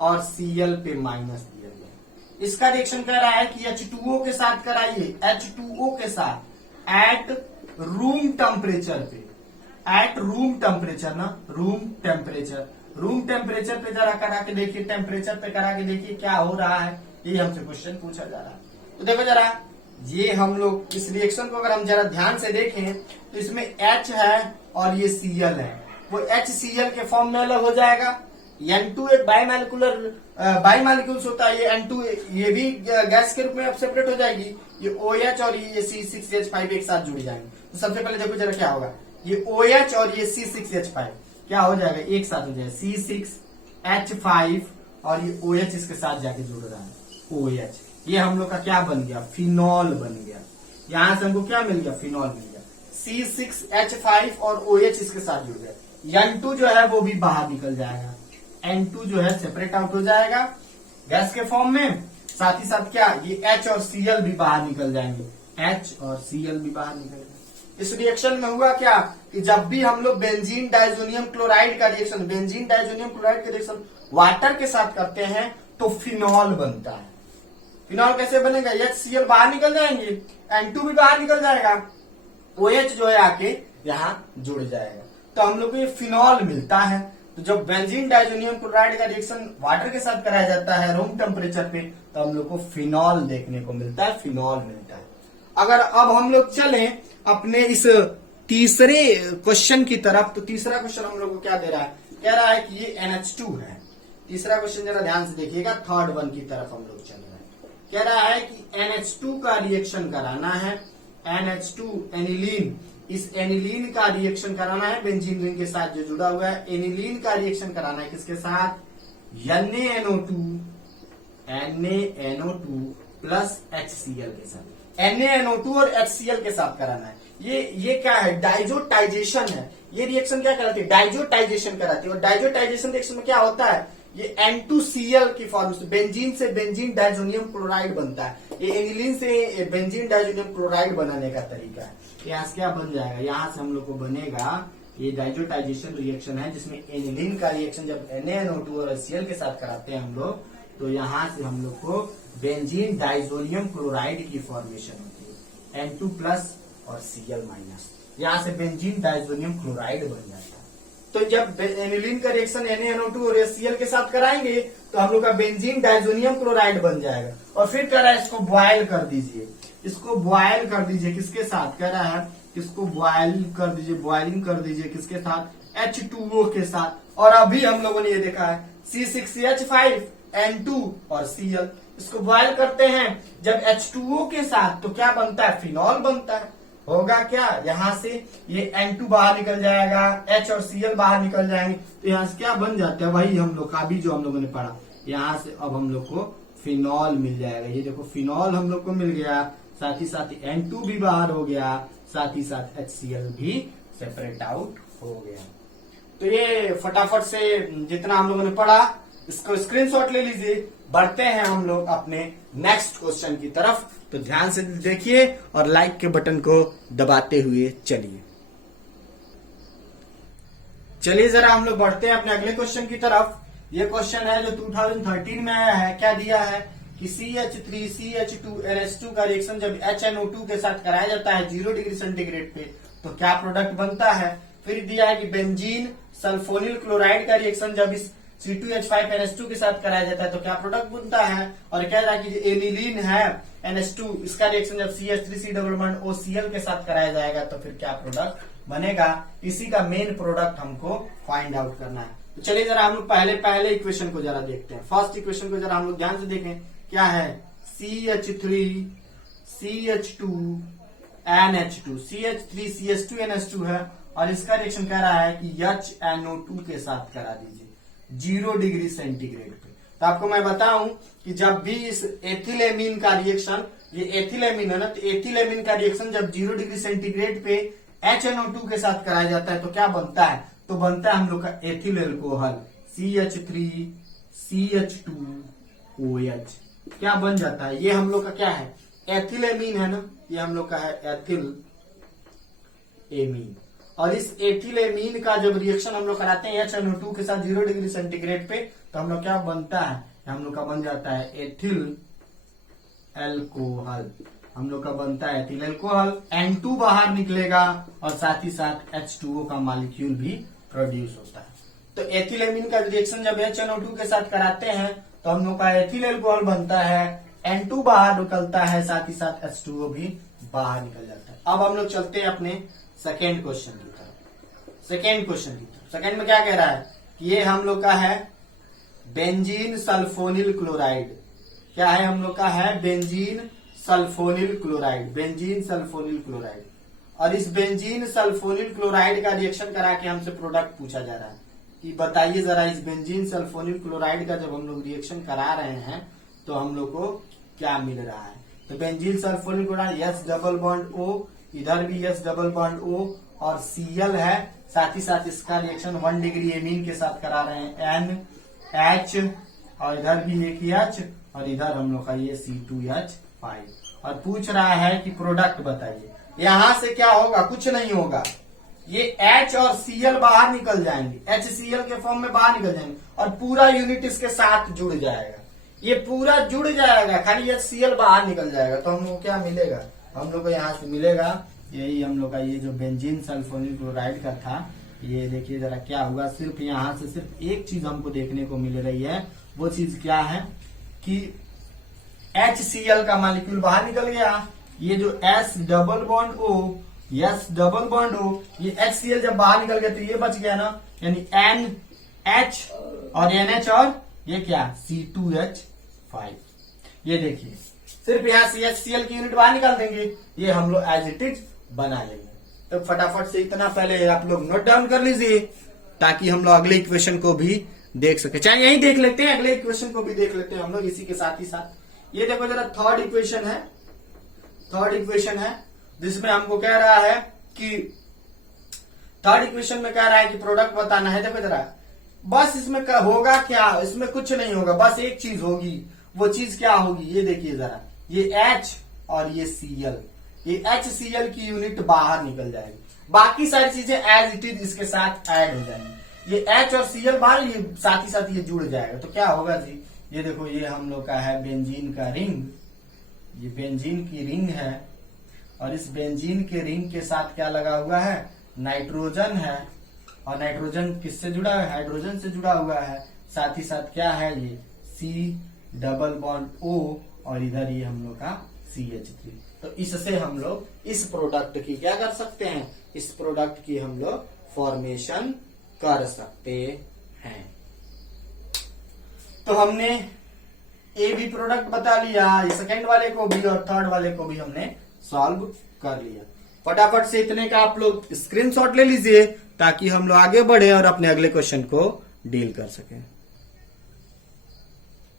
और Cl पे माइनस दिया गया। इसका रिएक्शन कह रहा है कि H2O के साथ कराइए, H2O के साथ एट रूम टेम्परेचर पे, एट रूम टेम्परेचर ना, रूम टेम्परेचर पे जरा करा के देखिए, टेम्परेचर पे करा के देखिए क्या हो रहा है, ये हमसे क्वेश्चन पूछा जा रहा है। तो देखो जरा, ये हम लोग इस रिएक्शन को अगर हम जरा ध्यान से देखें तो इसमें H है और ये Cl है, वो HCl के फॉर्म में अलग हो जाएगा। N2 एक बाईमॉलिक्यूल्स होता है, ये N2 ये भी गैस के रूप में अब सेपरेट हो जाएगी, ये OH और ये C6H5 एक साथ जुड़ जाएंगे। तो सबसे पहले देखो जरा क्या होगा, ये OH और ये C6H5 क्या हो जाएगा, एक साथ हो जाएगा, C6H5 और ये OH इसके साथ जाके जुड़ रहा है OH, ये हम लोग का क्या बन गया, फिनॉल बन गया। यहां से हमको क्या मिल गया, फिनॉल मिल गया। C6H5 और OH इसके साथ जुड़ गया। N2 जो है वो भी बाहर निकल जाएगा, N2 जो है सेपरेट आउट हो जाएगा गैस के फॉर्म में, साथ ही साथ क्या, ये H और Cl भी बाहर निकल जाएंगे, H और Cl भी बाहर निकल जाएंगे। इस रिएक्शन में हुआ क्या कि जब भी हम लोग बेंजीन डाइजोनियम क्लोराइड का रिएक्शन वाटर के साथ करते हैं तो फिनॉल बनता है। फिनॉल कैसे बनेगा, HCl बाहर निकल जाएंगे, N2 भी बाहर निकल जाएगा, OH जो है आके यहाँ जुड़ जाएगा, तो हम लोग को ये फिनॉल मिलता है। तो जब बेंजीन डाइजोनियम क्लोराइड का रिएक्शन वाटर के साथ कराया जाता है रूम टेम्परेचर पे, तो हम लोग को फिनॉल देखने को मिलता है, फिनॉल मिलता है। अगर अब हम लोग चलें अपने इस तीसरे क्वेश्चन की तरफ, तो तीसरा क्वेश्चन हम लोग को क्या दे रहा है, कह रहा है कि ये NH2 है। तीसरा क्वेश्चन जरा ध्यान से देखिएगा, थर्ड वन की तरफ हम लोग चल रहे हैं। कह रहा है कि NH2 का रिएक्शन कराना है, NH2 एनिलीन, इस एनिलीन का रिएक्शन कराना है बेंजीन रिंग के साथ जो जुड़ा हुआ है, एनिलीन का रिएक्शन कराना है किसके साथ, NaNO2 प्लस HCl के साथ, NaNO2 और HCl के साथ कराना है। ये क्या है, डाइजोटाइजेशन है। ये रिएक्शन क्या कराती है, डाइजोटाइजेशन कराती है। और डाइजोटाइजेशन रिएक्शन में क्या होता है, ये N2Cl की फॉर्म से बेंजीन डाइजोनियम क्लोराइड बनता है। ये एनिलीन से बेंजीन डाइजोनियम क्लोराइड बनाने का तरीका है। यहाँ से क्या बन जाएगा, यहाँ से हम लोग को बनेगा, ये डाइजोटाइजेशन रिएक्शन है जिसमें एनिलीन का रिएक्शन जब NaNO2 और HCl के साथ कराते हैं हम लोग, तो यहाँ से हम लोग को बेंजीन डाइजोनियम क्लोराइड की फॉर्मेशन होती है, N2 प्लस और Cl माइनस, यहाँ से बेंजीन डाइजोनियम क्लोराइड बन जाता है। तो जब एनिलीन का रिएक्शन NaNO2 और HCl के साथ कराएंगे तो हम लोग का बेंजीन डाइजोनियम क्लोराइड बन जाएगा। और फिर कह रहा है इसको बॉयल कर दीजिए, इसको बॉयल कर दीजिए, किसके साथ, कह रहा है इसको बॉयल कर दीजिए, बॉइलिंग कर दीजिए किसके साथ, H2O के साथ। और अभी हम लोगों ने ये देखा है C6H5N2 और Cl, इसको बॉयल करते हैं जब H2O के साथ, तो क्या बनता है, फिनॉल बनता है। होगा क्या, यहाँ से ये N2 बाहर निकल जाएगा, H और Cl बाहर निकल जाएंगे, तो यहाँ से क्या बन जाता है, वही हम लोग का अभी जो हम लोगों ने पढ़ा, यहाँ से अब हम लोग को फिनॉल मिल जाएगा। ये देखो फिनॉल हम लोग को मिल गया, साथ ही साथ N2 भी बाहर हो गया, साथ ही साथ HCl भी सेपरेट आउट हो गया। तो ये फटाफट से जितना हम लोगों ने पढ़ा इसको स्क्रीनशॉट ले लीजिए। बढ़ते हैं हम लोग अपने नेक्स्ट क्वेश्चन की तरफ, तो ध्यान से देखिए और लाइक के बटन को दबाते हुए चलिए जरा हम लोग बढ़ते हैं अपने अगले क्वेश्चन की तरफ। ये क्वेश्चन है जो 2013 में आया है। क्या दिया है कि CH3CH2NH2 का रिएक्शन जब HNO2 के साथ कराया जाता है 0 डिग्री सेंटीग्रेड पे, तो क्या प्रोडक्ट बनता है। फिर दिया है कि बेंजीन सल्फोनिल क्लोराइड का रिएक्शन जब इस C2H5NH2 के साथ कराया जाता है तो क्या प्रोडक्ट बनता है। और कह रहा है कि एनिलीन है NH2, इसका रिएक्शन जब CH3C+OCl के साथ कराया जाएगा तो फिर क्या प्रोडक्ट बनेगा। इसी का मेन प्रोडक्ट हमको फाइंड आउट करना है। तो चलिए जरा हम लोग पहले इक्वेशन को जरा देखते हैं। फर्स्ट इक्वेशन को जरा हम लोग ध्यान से देखें। क्या है, CH3CH2NH2, CH3CH2NH2 है और इसका रिएक्शन कह रहा है कि HNO2 के साथ करा दीजिए। 0 डिग्री सेंटीग्रेड पे। तो आपको मैं बताऊं कि जब भी इस एथिलेमीन का रिएक्शन, ये एथिलेमीन है ना, तो एथिलेमीन का रिएक्शन जब 0 डिग्री सेंटीग्रेड पे HNO2 के साथ कराया जाता है तो क्या बनता है, तो बनता है हम लोग का एथिल एल्कोहल CH3CH2OH। क्या बन जाता है, ये हम लोग का क्या है, एथिलेमीन है ना, ये हम लोग का है एथिल एमीन। और इस एथिलेमीन का जब रिएक्शन हम लोग कराते हैं HNO2 के साथ 0 डिग्री सेंटीग्रेड पे, तो हम लोग क्या बनता है, हम लोग का बन जाता है एथिल एल्कोहल। हम लोग का बनता है एथिल एल्कोहल, N2 बाहर निकलेगा और साथ ही साथ H2O का मॉलिक्यूल भी प्रोड्यूस होता है। तो एथिलेमीन का रिएक्शन जब HNO2 के साथ कराते हैं तो हम लोग का एथिल एल्कोहल बनता है, N2 बाहर निकलता है, साथ ही साथ H2O भी बाहर निकल जाता है। अब हम लोग चलते हैं अपने सेकेंड क्वेश्चन की तरफ। सेकेंड में क्या कह रहा है कि ये हम लोग का है बेंजीन सल्फोनिल क्लोराइड। क्या है, हम लोग का है बेंजीन सल्फोनिल क्लोराइड। और इस बेंजीन सल्फोनिल क्लोराइड का रिएक्शन करा के हमसे प्रोडक्ट पूछा जा रहा है कि बताइए जरा, इस बेंजीन सल्फोनिल क्लोराइड का जब हम लोग रिएक्शन करा रहे हैं तो हम लोग को क्या मिल रहा है। तो benzene sulphonyl chloride S double bond O, इधर भी S डबल बॉन्ड O और Cl है, साथ ही साथ इसका रिएक्शन 1 डिग्री एमीन के साथ करा रहे हैं NH, और इधर भी एक H और इधर हम लोग का ये C2H5। और पूछ रहा है कि प्रोडक्ट बताइए। यहां से क्या होगा, कुछ नहीं होगा, ये H और Cl बाहर निकल जाएंगे, HCl के फॉर्म में बाहर निकल जाएंगे और पूरा यूनिट इसके साथ जुड़ जाएगा। ये पूरा जुड़ जाएगा, खाली HCl बाहर निकल जाएगा। तो हम लोग क्या मिलेगा, हम लोग को यहाँ से मिलेगा यही हम लोग का ये जो बेंजीन सल्फोनिल क्लोराइड का था। ये देखिए जरा क्या हुआ, सिर्फ यहाँ से सिर्फ एक चीज हमको देखने को मिल रही है, वो चीज क्या है कि HCl का मॉलिक्यूल बाहर निकल गया। ये जो S डबल बॉन्ड O, ये HCl जब बाहर निकल गया तो ये बच गया ना, यानी NH और NH और ये क्या C2H5। ये देखिए सिर्फ यहाँ से HCl की यूनिट बाहर निकाल देंगे, ये हम लोग एज इट इज बना लेंगे। तो फटाफट से इतना पहले आप लोग नोट डाउन कर लीजिए ताकि हम लोग अगले इक्वेशन को भी देख सके। चाहे यही देख लेते हैं, अगले इक्वेशन को भी देख लेते हैं हम लोग इसी के साथ ही साथ। ये देखो जरा थर्ड इक्वेशन है जिसमें हमको कह रहा है कि थर्ड इक्वेशन में कह रहा है कि प्रोडक्ट बताना है। देखो जरा, बस इसमें होगा क्या, इसमें कुछ नहीं होगा, बस एक चीज होगी। वो चीज क्या होगी, ये देखिए जरा, ये H और ये Cl, ये HCl की यूनिट बाहर निकल जाएगी, बाकी सारी चीजें एज इट इज इसके साथ ऐड हो जाएंगी। ये H और Cl बाहर, ये साथ ही साथ ये जुड़ जाएगा। तो क्या होगा जी, ये देखो ये हम लोग का है बेंजीन का रिंग, ये बेंजीन की रिंग है और इस बेंजीन के रिंग के साथ क्या लगा हुआ है, नाइट्रोजन है। और नाइट्रोजन किससे जुड़ा है, हाइड्रोजन से जुड़ा हुआ है। साथ ही साथ क्या है, ये C डबल बॉन्ड O और इधर ये हम लोग का CH3। तो इससे हम लोग इस प्रोडक्ट की क्या कर सकते हैं, इस प्रोडक्ट की हम लोग फॉर्मेशन कर सकते हैं। तो हमने ए बी प्रोडक्ट बता लिया, ये सेकेंड वाले को भी और थर्ड वाले को भी हमने सॉल्व कर लिया। फटाफट से इतने का आप लोग स्क्रीनशॉट ले लीजिए ताकि हम लोग आगे बढ़े और अपने अगले क्वेश्चन को डील कर सकें।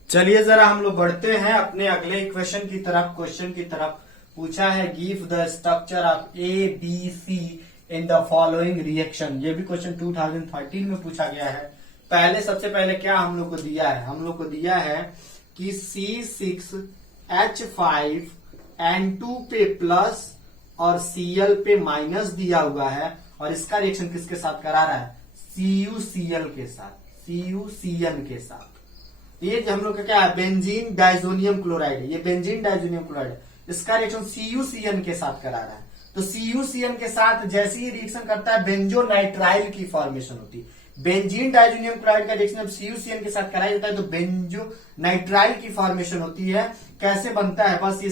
चलिए जरा हम लोग बढ़ते हैं अपने अगले इक्वेशन की तरफ, क्वेश्चन की तरफ। पूछा है give the structure of ABC in the following reaction. ये भी क्वेश्चन 2013 में पूछा गया है। सबसे पहले क्या हम लोग को दिया है, हम लोग को दिया है कि C6H5N2 पे प्लस और Cl पे माइनस दिया हुआ है और इसका रिएक्शन किसके साथ करा रहा है, CuCl के साथ, CuCN के साथ। ये हम लोग का क्या है, बेंजीन डाइजोनियम क्लोराइड, ये बेंजीन डाइजोनियम क्लोराइड, इसका रिएक्शन CuCN के साथ करा रहा है। तो CuCN के साथ जैसे ही रिएक्शन करता है बेंजोनाइट्राइल की फॉर्मेशन होती है। बेंजीन डाइजोनियम क्लोराइड का रिएक्शन जब CuCN के साथ कराया जाता है तो बेंजोनाइट्राइल की फॉर्मेशन होती है। कैसे बनता है, बस ये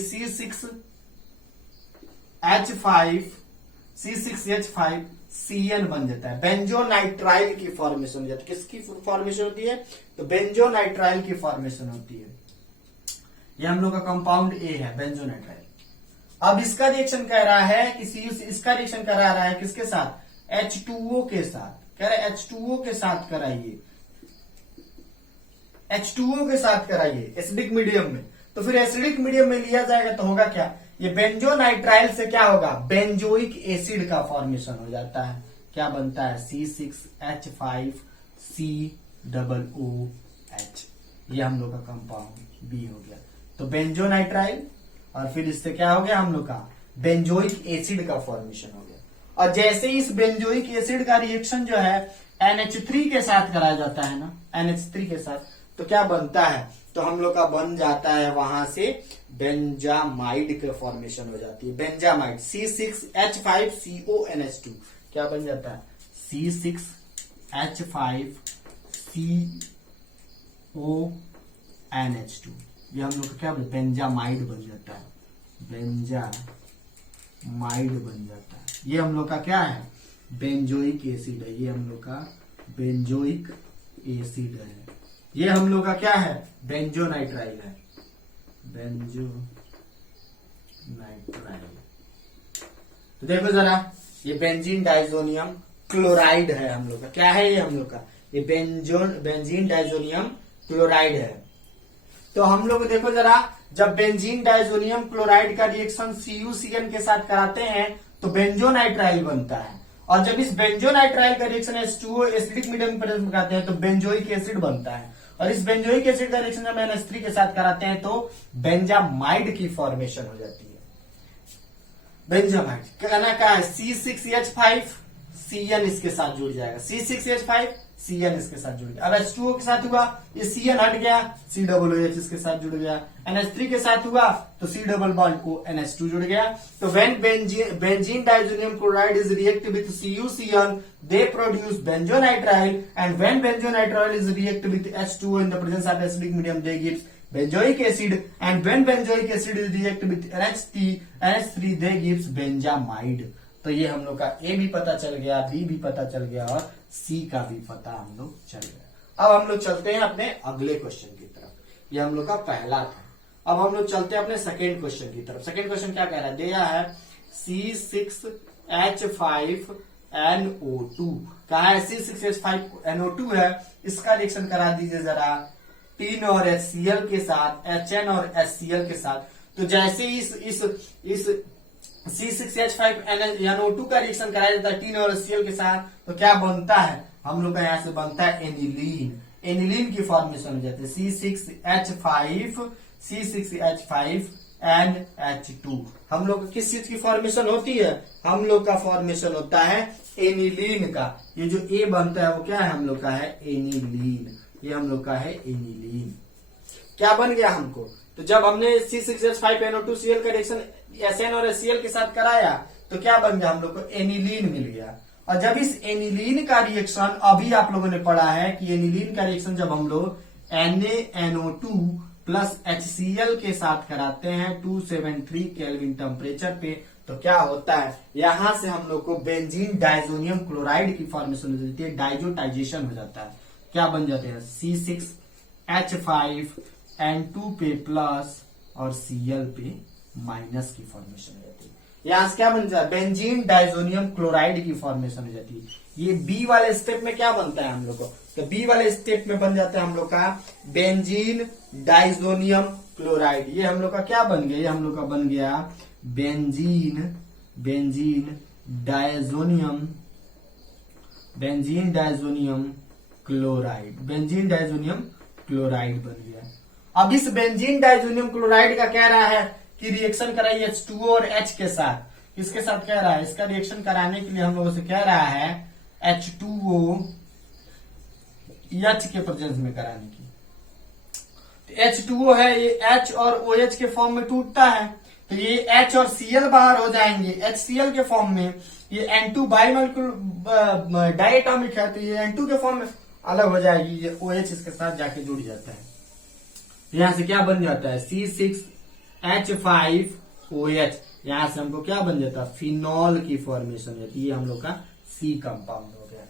C6H5Cn बन जाता है, बेंजोनाइट्राइल की फॉर्मेशन हो जाती है। किसकी फॉर्मेशन होती है, तो बेंजोनाइट्राइल की फॉर्मेशन होती है। ये हम लोग का कंपाउंड ए है, बेंजोनाइट्राइल। अब इसका रिएक्शन कह रहा है कि इसका रिएक्शन करा रहा है किसके साथ, H2O के साथ, कह रहा है H2O के साथ कराइए। H2O के साथ कराइए एसिडिक मीडियम में, तो फिर एसिडिक मीडियम में लिया जाएगा तो होगा क्या, ये बेंजोनाइट्राइल से क्या होगा, बेंजोइक एसिड का फॉर्मेशन हो जाता है। क्या बनता है, C6H5COOH, ये हम लोग का कंपाउंड बी हो गया। तो बेंजोनाइट्राइल और फिर इससे क्या हो गया हम लोग का बेंजोइक एसिड का फॉर्मेशन हो गया। और जैसे ही इस बेंजोइक एसिड का रिएक्शन जो है NH3 के साथ कराया जाता है ना, NH3 के साथ, तो क्या बनता है, तो हम लोग का बन जाता है वहां से बेंजामाइड का फॉर्मेशन हो जाती है। बेंजामाइड C6H5CONH2 क्या बन जाता है, C6H5CONH2, ये हम लोग का क्या बेंजामाइड बन जाता है, बेंजामाइड बन जाता है। ये हम लोग का क्या है, बेंजोइक एसिड है, ये हम लोग का बेंजोइक एसिड है। ये हम लोग का क्या है, बेंजोनाइट्राइल है, बेंजोनाइट्राइल। तो देखो जरा, ये बेंजीन डाइजोनियम क्लोराइड है हम लोग का, क्या है ये हम लोग का, ये बेंजीन डाइजोनियम क्लोराइड है। तो हम लोग देखो जरा, जब बेंजीन डाइजोनियम क्लोराइड का रिएक्शन CuCN के साथ कराते हैं तो बेंजोनाइट्राइल बनता है, और जब इस बेंजोनाइट्राइल का रिएक्शन H2O एसिडिक मीडियम में कराते हैं तो बेंजोइक एसिड बनता है, और इस बेंजोइक एसिड का रिएक्शन जब NH3 के साथ कराते हैं तो बेंजामाइड की फॉर्मेशन हो जाती है। बेंजामाइड कहना क्या है, C6H5CN इसके साथ जुड़ जाएगा, C6H5CN इसके साथ जुड़ गया। अब H2O के साथ हुआ, ये CN हट गया, COOH इसके साथ जुड़ गया। NH3 के साथ हुआ तो C डबल बॉन्ड को NH2 जुड़ गया। तो when benzene diazonium chloride is react with CuCN, they produce benzonitrile, and when benzonitrile is react with H2O in the presence of acidic medium, they gives benzoic acid, and when benzoic acid is react with NH3, they gives benzamide। तो ये हम लोग का A भी पता चल गया, B भी पता चल गया, और C का भी पता हम लोग चल गया। अब हम लोग चलते हैं अपने अगले क्वेश्चन की तरफ, ये हम लोग का पहला था। अब हम लोग चलते हैं अपने सेकेंड क्वेश्चन की तरफ। सेकेंड क्वेश्चन क्या कह रहा है, दिया है C6H5NO2, कहा है C6H5NO2 है, इसका रिएक्शन करा दीजिए जरा टीन और HCl के साथ, HN और HCl के साथ। तो जैसे इस C6H5NO2 का रिएक्शन कराया जाता है टीन और HCl के साथ, तो क्या बनता है, हम लोग का यहां से बनता है एनिलीन। एनिलीन की फॉर्मेशन हो जाती है C6H5NH2। हम लोग किस चीज की फॉर्मेशन होती है, हम लोग का फॉर्मेशन होता है एनिलीन का। ये जो ए बनता है वो क्या है, हम लोग का है एनिलीन, ये हम लोग का है एनिलीन। क्या बन गया हमको, तो जब हमने C6H5NO2Cl का रिएक्शन SN और HCl के साथ कराया तो क्या बन गया, हम लोग को एनिलीन मिल गया। और जब इस एनिलीन का रिएक्शन, अभी आप लोगों ने पढ़ा है कि एनिलीन का रिएक्शन जब हम लोग NaNO2 प्लस HCl के साथ कराते हैं 273 केल्विन टेम्परेचर पे, तो क्या होता है, यहां से हम लोग को बेंजीन डाइजोनियम क्लोराइड की फॉर्मेशन हो जाती है, डाइजोटाइजेशन हो जाता है। क्या बन जाते हैं, C6H5N2 पे प्लस और Cl पे माइनस की फॉर्मेशन हो जाती है। यहां से क्या बन जाता है, बेंजीन डाइजोनियम क्लोराइड की फॉर्मेशन हो जाती है। ये बी वाले स्टेप में क्या बनता है हम लोग को, तो बी वाले स्टेप में बन जाता है हम लोग का बेंजीन डाइजोनियम क्लोराइड। ये हम लोग का क्या बन गया, ये हम लोग का बन गया benzene diazonium chloride, benzene diazonium chloride बन गया। अब इस बेंजीन डाइजोनियम क्लोराइड का कह रहा है कि रिएक्शन कराइए H2O और H के साथ। किसके साथ कह रहा है, इसका रिएक्शन कराने के लिए हम लोगों से कह रहा है H2O H के प्रेजेंस में कराने की। तो H2O है, ये H और OH के फॉर्म में टूटता है, तो ये H और Cl बाहर हो जाएंगे HCl के फॉर्म में। ये N2 बाइमॉलिक्यूलर डायटोमिक है, तो ये N2 के फॉर्म में अलग हो जाएगी, ये OH इसके साथ जाके जुड़ जाता है। यहां से क्या बन जाता है, C6H5OH, यहां से हमको क्या बन जाता है, फिनॉल की फॉर्मेशन होती है। ये हम लोग का C कंपाउंड हो गया।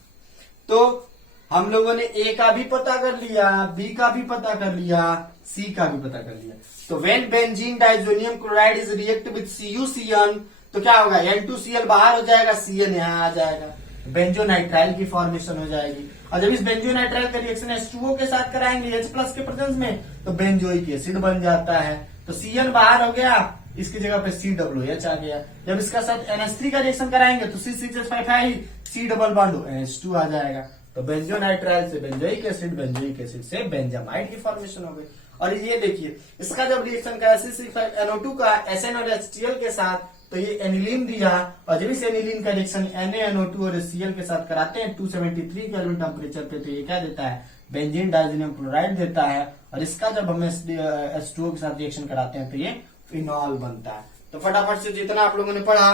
तो हम लोगों ने A का भी पता कर लिया, B का भी पता कर लिया, C का भी पता कर लिया। तो when benzene diazonium chloride is react with CuCN, तो क्या होगा, N2Cl बाहर हो जाएगा, Cn यहां आ जाएगा। बेंजोनाइट्राइल की फॉर्मेशन हो जाएगी। और जब इस बेंजोनाइट्राइल का रिएक्शन H2O के साथ कराएंगे H+ के प्रेजेंस में, तो बेंजोइक एसिड बन जाता है। तो Cn बाहर हो गया, इसकी जगह पे COOH आ गया। जब इसका साथ NH3 का रिएक्शन कराएंगे तो C6H5 है ही, C डबल बॉन्ड H2 आ जाएगा। तो बेंजोनाइट्राइल से बेंजोइक एसिड, बेंजोइक एसिड से बेंजामाइड की फॉर्मेशन हो गई। और ये देखिए, इसका जब रिएक्शन करा C6H5NO2 का SN और HCl के साथ, तो ये एनिलीन दिया। और जब इस एनिलीन का रिएक्शन NaNO2 और HCl के साथ कराते हैं 273 केल्विन टेम्परेचर पे, तो ये क्या देता है, बेंजीन डाइजीनियम क्लोराइड देता है। और इसका जब हम H2O के साथ रिएक्शन कराते हैं तो ये फिनॉल बनता है। तो फटाफट से जितना आप लोगों ने पढ़ा,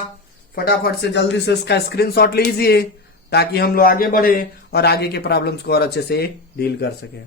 फटाफट से जल्दी से इसका स्क्रीनशॉट लीजिए, ताकि हम लोग आगे बढ़े और आगे के प्रॉब्लम्स को और अच्छे से डील कर सके।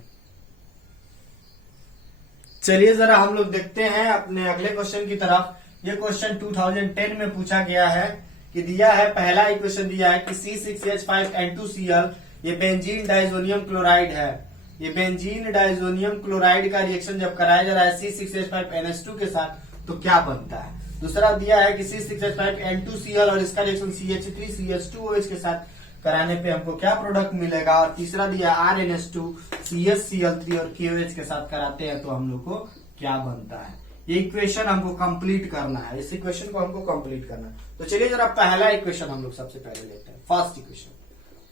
चलिए जरा हम लोग देखते हैं अपने अगले क्वेश्चन की तरफ। ये क्वेश्चन 2010 में पूछा गया है कि दिया है, पहला इक्वेशन दिया है कि C6H5N2Cl ये बेंजीन डाइजोनियम क्लोराइड है। ये बेंजीन डाइजोनियम क्लोराइड का रिएक्शन जब कराया जा रहा है C6H5NH2 के साथ, तो क्या बनता है। दूसरा दिया है कि C6H5N2Cl और इसका रिएक्शन CH3CH2OH के साथ कराने पे हमको क्या प्रोडक्ट मिलेगा। और तीसरा दिया RNH2 CHCl3 और KOH के साथ कराते हैं तो हम लोग को क्या बनता है। ये इक्वेशन हमको कंप्लीट करना है, इस इक्वेशन को हमको कंप्लीट करना है। तो चलिए जरा पहला इक्वेशन हम लोग सबसे पहले लेते हैं,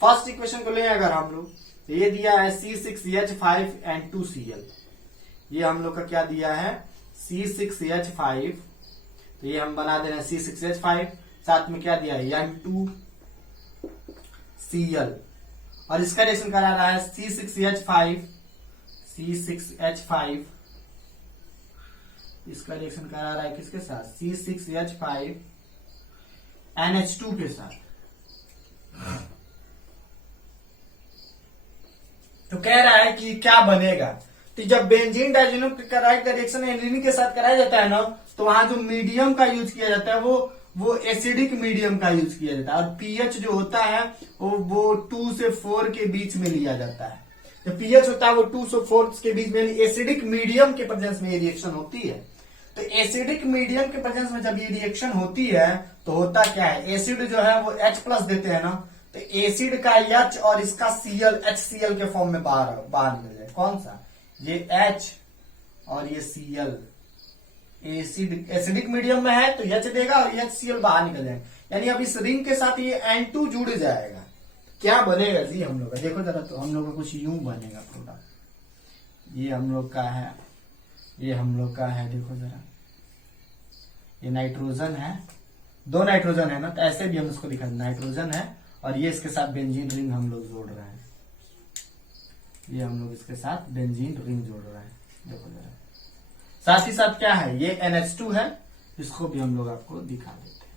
फर्स्ट इक्वेशन को ले अगर हम लोग, तो ये दिया है C6H5N2Cl। ये हम लोग का क्या दिया है, C6H5, तो ये हम बना दे रहे हैं C6H5, साथ में क्या दिया है N2Cl। और इसका रिएक्शन करा रहा है C6H5, इसका रिएक्शन करा रहा है किसके साथ, C6H5NH2 के साथ। तो कह रहा है कि क्या बनेगा। तो जब बेंजीन डाइजीनियम क्लोराइड का रिएक्शन एनिलीन के साथ कराया जाता है ना, तो वहां जो मीडियम का यूज किया जाता है वो एसिडिक मीडियम का यूज किया जाता है। और पीएच जो होता है वो 2 से 4 के बीच में लिया जाता है। जो पीएच होता है वो 2 से 4 के बीच में, एसिडिक मीडियम के प्रेजेंस में ये रिएक्शन होती है। तो एसिडिक मीडियम के प्रेजेंस में जब ये रिएक्शन होती है तो होता क्या है, एसिड जो है वो H+ देते हैं ना, तो एसिड का H और इसका Cl HCl के फॉर्म में बाहर निकल जाए। कौन सा, ये H और ये Cl एसिडिक मीडियम में है तो H देगा और HCl बाहर निकल जाएगा। यानी अब इस रिंग के साथ ये N2 जुड़ जाएगा। क्या बनेगा जी हम लोग का, देखो जरा, तो हम लोग का कुछ यूं बनेगा प्रोडक्ट। ये हम लोग का है, ये हम लोग का है, देखो जरा, ये नाइट्रोजन है, 2 नाइट्रोजन है ना, तो ऐसे भी हम इसको दिखा, नाइट्रोजन है और ये इसके साथ बेंजीन रिंग हम लोग जोड़ रहे हैं। ये हम लोग इसके साथ बेंजीन रिंग जोड़ रहे हैं, देखो जरा। साथ ही साथ क्या है, ये NH2 है, इसको भी हम लोग आपको दिखा देते हैं।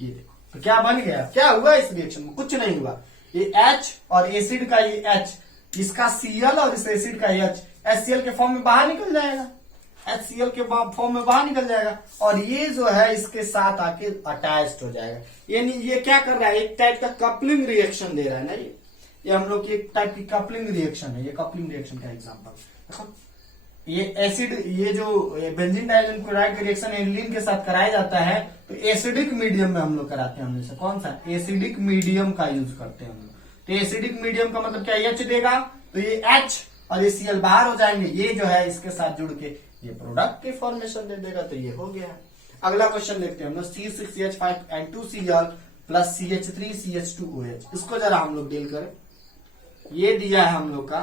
ये देखो, तो क्या बन गया, क्या हुआ इस रिएक्शन में, कुछ नहीं हुआ। ये H और एसिड का ये H, इसका Cl और इस एसिड का H HCl के फॉर्म में बाहर निकल जाएगा, HCl के फॉर्म में बाहर निकल जाएगा। और ये जो है इसके साथ आके अटैच्ड हो जाएगा। यानी ये क्या कर रहा है, एक टाइप का कपलिंग रिएक्शन दे रहा है ना। ये हम लोग की एक टाइप की कपलिंग रिएक्शन है। ये कपलिंग रिएक्शन का एग्जांपल देखो, ये एसिड, ये जो बेंजीन डाइजीनियम क्लोराइड का रिएक्शन एनिलीन के साथ कराया जाता है तो एसिडिक मीडियम में हम लोग कराते हैं। हमने से कौन सा, एसिडिक मीडियम का यूज करते हैं हम लोग। तो एसिडिक मीडियम का मतलब क्या, H देगा तो ये H और ये Cl बाहर हो जाएंगे। ये जो है इसके साथ जुड़ के ये प्रोडक्ट की फॉर्मेशन दे देगा। तो ये हो गया। अगला क्वेश्चन देखते हैं हम लोग, C6H5N2Cl प्लस CH3CH2OH। इसको जरा हम लोग डील करें। ये दिया है हम लोग का,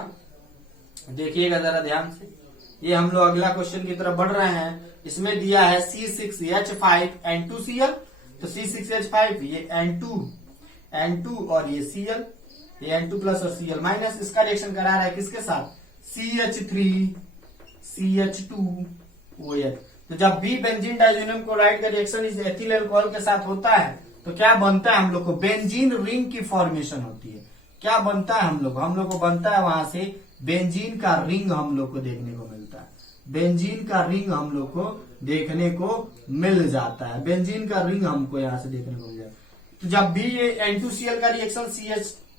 देखिएगा जरा ध्यान से। ये हम लोग अगला क्वेश्चन की तरफ बढ़ रहे हैं। इसमें दिया है C6H5N2Cl, तो C6H5 ये N2 और ये Cl, ये N2 प्लस और Cl माइनस। इसका रिएक्शन करा रहा है किसके साथ, CH3CH2OH। तो जब भी बेंजीन डाइजीनियम क्लोराइड का रिएक्शन इस एथिल अल्कोहल के साथ होता है तो क्या बनता है, हम लोग को बेंजीन रिंग की फॉर्मेशन होती है। क्या बनता है हम लोग को बनता है वहां से बेंजीन का रिंग हम लोग को देखने को मिलता है। बेंजीन का रिंग हम लोग को देखने को मिल जाता है। बेंजीन का रिंग हमको यहाँ से देखने को मिल जाता है। तो जब भी ये N2Cl का रिएक्शन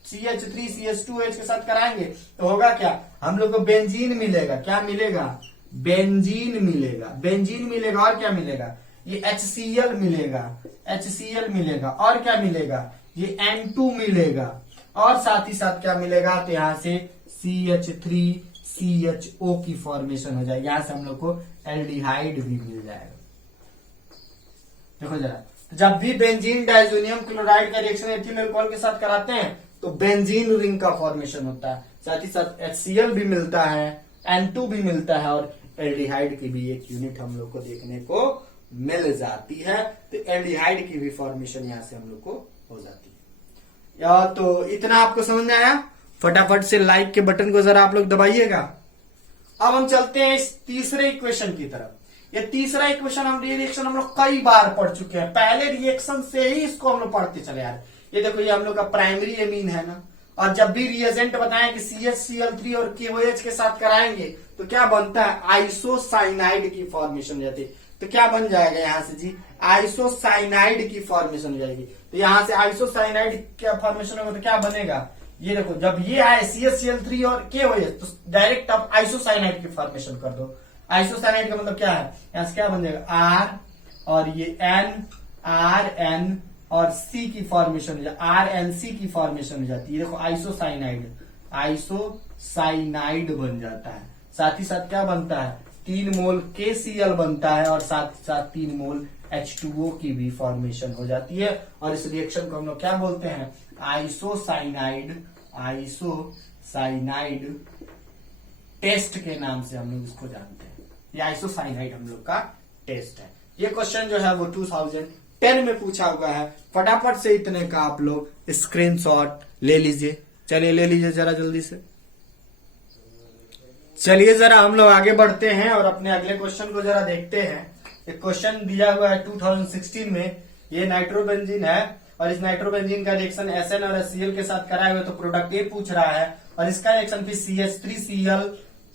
CH3CH2OH के साथ कराएंगे तो होगा क्या, हम लोग को बेंजीन मिलेगा। क्या मिलेगा, बेंजीन मिलेगा। बेंजीन मिलेगा और क्या मिलेगा, ये HCl मिलेगा। और क्या मिलेगा, ये N2 मिलेगा और साथ ही साथ क्या मिलेगा, तो यहां से CH3CHO की फॉर्मेशन हो जाएगी। यहां से हम लोग को एल्डिहाइड भी मिल जाएगा। देखो जरा, तो जब भी बेंजीन डाइजोनियम क्लोराइड का रिएक्शन एथिल अल्कोहल के साथ कराते हैं तो बेंजीन रिंग का फॉर्मेशन होता है, साथ ही साथ HCl भी मिलता है, N2 भी मिलता है और एल्डिहाइड की भी एक यूनिट हम लोग को देखने को मिल जाती है। तो एल्डिहाइड की भी फॉर्मेशन यहां से हम लोग को हो जाती है। या तो इतना आपको समझ में आया? फटाफट से लाइक के बटन को जरा आप लोग दबाइएगा। अब हम चलते हैं इस तीसरे इक्वेशन की तरफ। ये तीसरा इक्वेशन हम रिएक्शन हम लोग कई बार पढ़ चुके हैं, पहले रिएक्शन से ही इसको हम लोग पढ़ते चले आ रहे। ये देखो, ये हम लोग का प्राइमरी एमीन है ना, और जब भी रिएजेंट बताएं कि CHCl3 और KOH के साथ कराएंगे तो क्या बनता है, आइसोसाइनाइड की फॉर्मेशन हो जाती है। तो क्या बन जाएगा यहां से जी, आइसोसाइनाइड की फॉर्मेशन हो जाएगी। तो यहां से आइसोसाइनाइड क्या फॉर्मेशन होगा तो क्या बनेगा, ये देखो, जब ये आए CHCl3 और KOH तो डायरेक्ट आप आइसोसाइनाइड की फॉर्मेशन कर दो। आइसोसाइनाइड का मतलब क्या है, यहां से क्या बन जाएगा, R और ये N, RN और C की फॉर्मेशन हो जाती है, RNC की फॉर्मेशन हो जाती है। देखो आइसोसाइनाइड बन जाता है। साथ ही साथ क्या बनता है, 3 मोल KCl बनता है और साथ ही साथ 3 मोल H2O की भी फॉर्मेशन हो जाती है। और इस रिएक्शन को हम लोग क्या बोलते हैं, आइसोसाइनाइड टेस्ट के नाम से हम लोग इसको जानते हैं। ये आइसोसाइनाइड हम लोग का टेस्ट है। ये क्वेश्चन जो है वो 2010 में पूछा हुआ है। फटाफट से इतने का आप लोग स्क्रीनशॉट ले लीजिए। चलिए ले लीजिए जरा जल्दी से। चलिए जरा हम लोग आगे बढ़ते हैं और अपने अगले क्वेश्चन को जरा देखते हैं। एक क्वेश्चन दिया हुआ है 2016 में, ये नाइट्रोबेंजीन है और इस नाइट्रोबेंजीन का रिएक्शन SN और HCl के साथ कराए हुए, तो प्रोडक्ट ए पूछ रहा है और इसका रिएक्शन फिर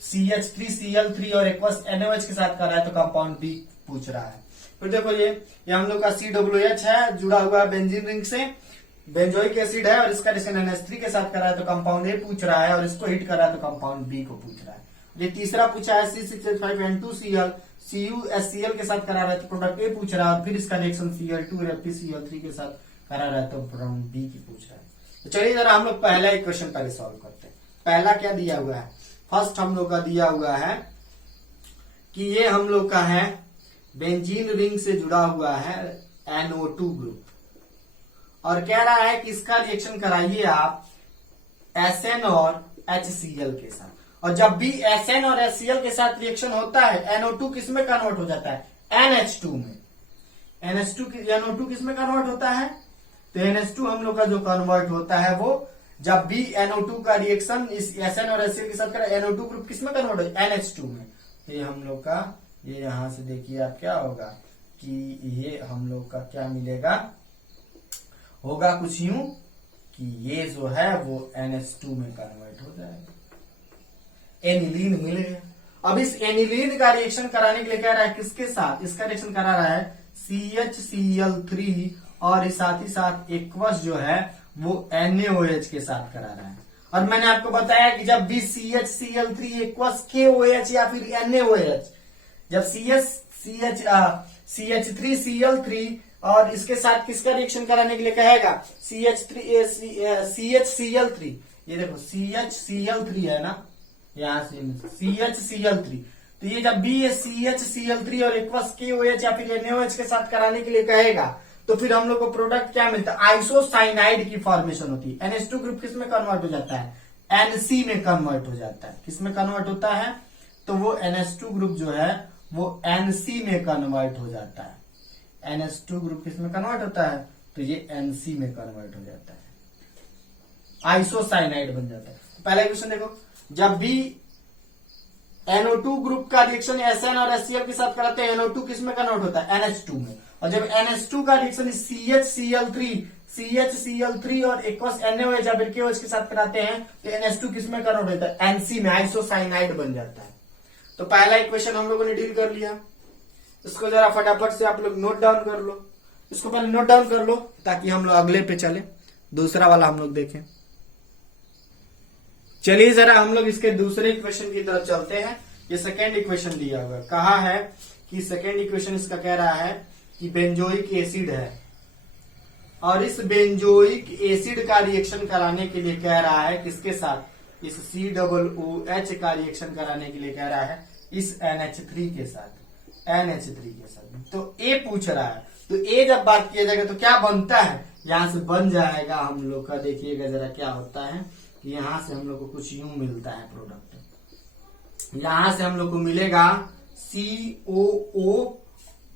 CH3Cl3 और एक्वस NaOH के साथ कर रहा है, तो कंपाउंड बी पूछ रहा है। फिर देखो ये हम लोग का COH है, जुड़ा हुआ है बेंजीन रिंग से, बेंजोइक एसिड है और इसका रिएक्शन NH3 के साथ कर रहा है, तो कंपाउंड ए पूछ रहा है और इसको हिट कर रहा है, तो कंपाउंड बी को पूछ रहा है। ये तीसरा पूछा है C6H5N2Cl CuHCl के साथ करा रहा है, तो प्रोडक्ट ए पूछ रहा है और फिर इसका रिएक्शन Cl2 और FeCl3 के साथ करा रहा है, तो प्रोडक्ट बी की पूछ रहा है। तो चलिए जरा हम लोग पहला इक्वेशन पहले सॉल्व करते हैं। पहला क्या दिया हुआ है, फर्स्ट हम लोग का दिया हुआ है कि ये हम लोग का है बेंजीन रिंग से जुड़ा हुआ है NO2 ग्रुप और कह रहा है कि इसका रिएक्शन कराइए आप SN और HCl के साथ। और जब भी SN और HCl के साथ रिएक्शन होता है, NO2 किस में कन्वर्ट हो जाता है, NH2 में। NO2 किस में कन्वर्ट होता है, तो NH2 हम लोग का जो कन्वर्ट होता है वो जब भी NO2 का रिएक्शन इस SN और HCl के साथ करें, NO2 ग्रुप किस में कन्वर्ट हो, NH2 में। ये हम लोग का, ये यहां से देखिए आप क्या होगा कि ये हम लोग का क्या मिलेगा, होगा कुछ यूं कि ये जो है वो NH2 में कन्वर्ट हो जाएगा, एनिलीन मिल गया। अब इस एनिलीन का रिएक्शन कराने के लिए कह रहा है किसके साथ, इसका रिएक्शन करा रहा है CHCl3 और साथ ही साथ एक्वस जो है वो NaOH के साथ करा रहा है। और मैंने आपको बताया कि जब भी CHCl3 एक्वस KOH या फिर NaOH, जब CH3Cl3 और इसके साथ किसका रिएक्शन कराने के लिए कहेगा, CHCl3, ये देखो CHCl3 है ना, यहां से CHCl3, तो ये जब भी ये CHCl3 और एक्वस KOH या फिर NaOH के साथ कराने के लिए कहेगा, तो फिर हम लोग को प्रोडक्ट क्या मिलता है, आइसोसाइनाइड की फॉर्मेशन होती है। NH2 ग्रुप किस में कन्वर्ट हो जाता है, NC में कन्वर्ट हो जाता है। किस में कन्वर्ट होता है, तो वो NH2 ग्रुप जो है वो NC में कन्वर्ट हो जाता है। NH2 ग्रुप किस में कन्वर्ट होता है, तो ये NC में कन्वर्ट हो जाता है, आइसोसाइनाइड बन जाता है। पहला क्वेश्चन देखो, जब भी NO2 ग्रुप का रिएक्शन SN और HCl के साथ कराते हैं, NO2 किस में कन्वर्ट होता है, NH2 में। और जब NH2 का रिएक्शन CHCl3 और एक्वस NaOH या फिर KOH के साथ कराते हैं, तो NH2 किस में कन्वर्ट होता है, NC में, आइसोसाइनाइड बन जाता है। तो पहला इक्वेशन हम लोगों ने डील कर लिया। इसको जरा फटाफट से आप लोग नोट डाउन कर लो, इसको पहले नोट डाउन कर लो ताकि हम लोग अगले पे चले, दूसरा वाला हम लोग देखें। चलिए जरा हम लोग इसके दूसरे इक्वेशन की तरफ चलते हैं। ये सेकेंड इक्वेशन दिया हुआ, कहा है कि सेकेंड इक्वेशन इसका कह रहा है कि बेंजोइक एसिड है और इस बेंजोइक एसिड का रिएक्शन कराने के लिए कह रहा है किसके साथ, इस COOH का रिएक्शन कराने के लिए कह रहा है इस NH3 के साथ, NH3 के साथ। तो ए पूछ रहा है, तो ए जब बात किया जाएगा तो क्या बनता है, यहां से बन जाएगा हम लोग का, देखिएगा जरा क्या होता है कि यहां से हम लोग को कुछ यूं मिलता है प्रोडक्ट, यहां से हम लोग को मिलेगा COO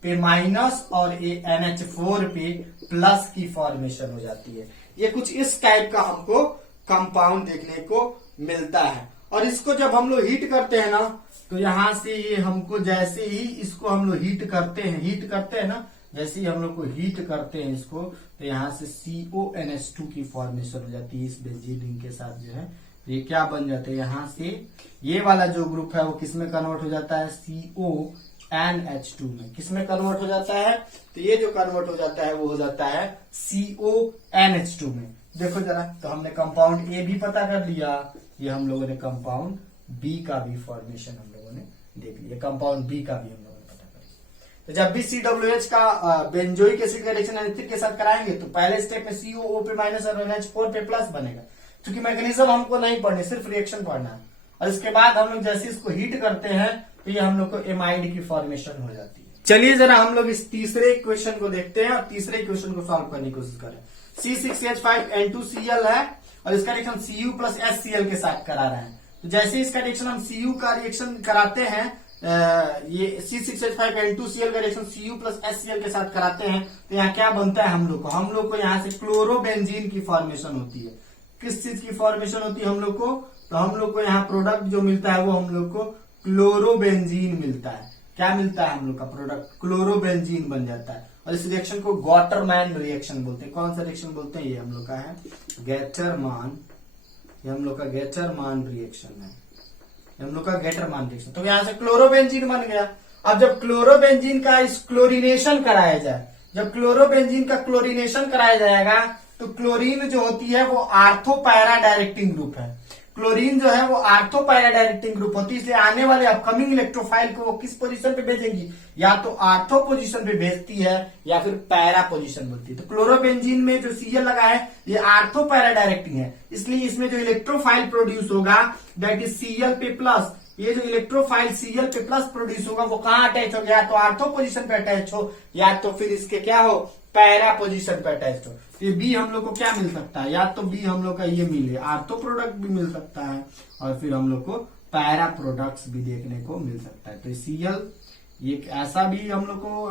पे माइनस और ये NH4 पे प्लस की फॉर्मेशन हो जाती है। ये कुछ इस टाइप का हमको कंपाउंड देखने को मिलता है। और इसको जब हम लोग हीट करते हैं ना, तो यहां से ये हमको जैसे ही इसको हम लोग हीट करते हैं ना, जैसे ही हम लोग को हीट करते हैं इसको, तो यहाँ से CONH2 की फॉर्मेशन हो जाती है इस बेंजीन रिंग के साथ जो है। तो ये क्या बन जाते हैं, यहाँ से ये वाला जो ग्रुप है वो किसमें कन्वर्ट हो जाता है, CONH2 में। किसमें कन्वर्ट हो जाता है, तो ये जो कन्वर्ट हो जाता है वो हो जाता है CONH2 में। देखो जरा, तो हमने कंपाउंड ए भी पता कर लिया, ये हम लोगों ने कंपाउंड बी का भी फॉर्मेशन हम लोगों ने देख लिया, कंपाउंड बी का भी हम लोगों ने पता कर लिया। तो जब भी COOH का बेंजोइक एसिड का रिएक्शन NH3 के साथ कराएंगे तो पहले स्टेप में COO पे माइनस और NH4 पे प्लस बनेगा, क्योंकि मैकेनिज्म हमको नहीं पढ़नी, सिर्फ रिएक्शन पढ़ना है। और इसके बाद हम लोग जैसे इसको हीट करते हैं तो ये हम लोग को एमाइड की फॉर्मेशन हो जाती है। चलिए जरा हम लोग इस तीसरे इक्वेशन को देखते हैं और तीसरे इक्वेशन को सॉल्व करने की कोशिश करें। C6H5N2Cl है और इसका रिएक्शन Cu प्लस HCl के साथ करा रहे हैं। तो जैसे इसका रिएक्शन हम Cu का रिएक्शन कराते हैं, ये C6H5N2Cl का रिएक्शन Cu प्लस HCl के साथ कराते हैं, तो यहाँ क्या बनता है हम लोग को यहाँ से क्लोरोबेंजीन की फॉर्मेशन होती है। किस चीज की फॉर्मेशन होती है हम लोग को, तो हम लोग को यहाँ प्रोडक्ट जो मिलता है वो हम लोग को क्लोरोबेंजीन मिलता है। क्या मिलता है हम लोग का प्रोडक्ट, क्लोरोबेंजीन बन जाता है। और इस रिएक्शन को गॉटरमैन रिएक्शन बोलते हैं। कौन सा रिएक्शन बोलते हैं, ये हम लोग का है गेटरमान, ये हम लोग का गेटरमान रिएक्शन है, ये हम लोग का गेटरमान रिएक्शन। तो यहाँ से क्लोरोबेंजीन बन गया। अब जब क्लोरोबेंजीन का इस क्लोरीनेशन कराया जाए, जब क्लोरोबेंजीन का क्लोरीनेशन कराया जाएगा तो क्लोरीन जो होती है वो आर्थो पैरा डायरेक्टिंग ग्रुप है। क्लोरीन जो है वो आर्थो पैरा डायरेक्टिंग ग्रुप होती है, इसलिए आने वाले अपकमिंग इलेक्ट्रोफाइल को वो किस पोजीशन पे भेजेंगी, या तो आर्थो पोजीशन पे भेजती है या फिर पैरा पोजीशन बोलती है। तो क्लोरोबेंजीन में जो Cl लगा है ये आर्थो पैरा डायरेक्टिंग है, इसलिए इसमें जो इलेक्ट्रोफाइल प्रोड्यूस होगा दैट इज Cl पे प्लस। ये जो इलेक्ट्रोफाइल Cl पे प्लस प्रोड्यूस होगा वो कहाँ अटैच हो गया, तो आर्थो पोजीशन पे अटैच हो या तो फिर इसके क्या हो, पैरा पोजीशन पे अटैच हो। ये बी हम लोग को क्या मिल सकता है, या तो बी हम लोग का ये मिले आर्थो प्रोडक्ट भी मिल सकता है और फिर हम लोग को पैरा प्रोडक्ट्स भी देखने को मिल सकता है। तो Cl ये ऐसा भी हम लोग को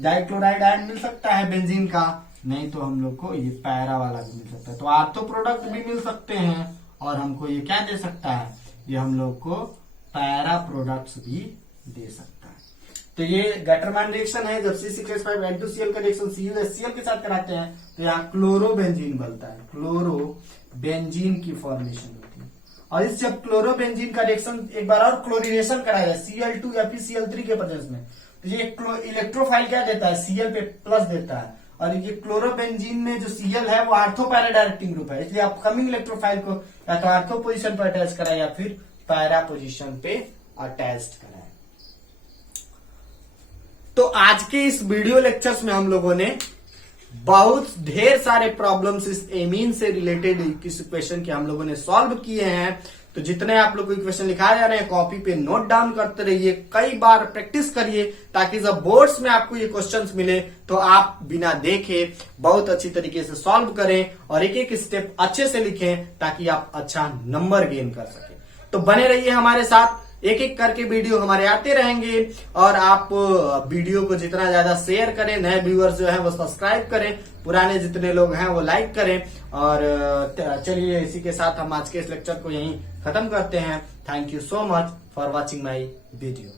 डाइक्लोराइड आयन मिल सकता है बेंजीन का, नहीं तो हम लोग को ये पैरा वाला भी मिल सकता है। तो आर्थो प्रोडक्ट भी मिल सकते हैं और हमको ये क्या दे सकता है, ये हम लोग को पैरा प्रोडक्ट्स भी दे सकता है। तो ये गेटरमैन रिएक्शन है। जब C6H5N2Cl का रिएक्शन CuHCl के साथ कराते हैं तो यहाँ क्लोरोबेंजीन बनता है, क्लोरोबेंजीन की फॉर्मेशन होती है। और इस जब क्लोरोबेंजीन का रिएक्शन एक बार और क्लोरीनेशन कराया जाए Cl2 या फिर Cl3 के प्रेजेंस में, तो ये इलेक्ट्रोफाइल क्या देता है, Cl पे प्लस देता है। और ये क्लोरोबेंजीन में जो Cl है वो आर्थो पैरा डायरेक्टिंग ग्रुप है, इसलिए अपकमिंग इलेक्ट्रोफाइल को या तो आर्थो पोजीशन पर अटैच कराए या फिर पैरा पोजीशन पे अटैच कराए। तो आज के इस वीडियो लेक्चर्स में हम लोगों ने बहुत ढेर सारे प्रॉब्लम्स इस एमीन से रिलेटेड इस इक्वेशन के हम लोगों ने सॉल्व किए हैं। तो जितने आप लोग को इक्वेशन लिखाए जा रहे हैं कॉपी पे नोट डाउन करते रहिए, कई बार प्रैक्टिस करिए, ताकि जब बोर्ड्स में आपको ये क्वेश्चंस मिले तो आप बिना देखे बहुत अच्छी तरीके से सॉल्व करें और एक एक स्टेप अच्छे से लिखें ताकि आप अच्छा नंबर गेन कर सके। तो बने रहिए हमारे साथ, एक एक करके वीडियो हमारे आते रहेंगे और आप वीडियो को जितना ज्यादा शेयर करें, नए व्यूअर्स जो हैं वो सब्सक्राइब करें, पुराने जितने लोग हैं वो लाइक करें। और चलिए इसी के साथ हम आज के इस लेक्चर को यहीं खत्म करते हैं। Thank you so much for watching my video.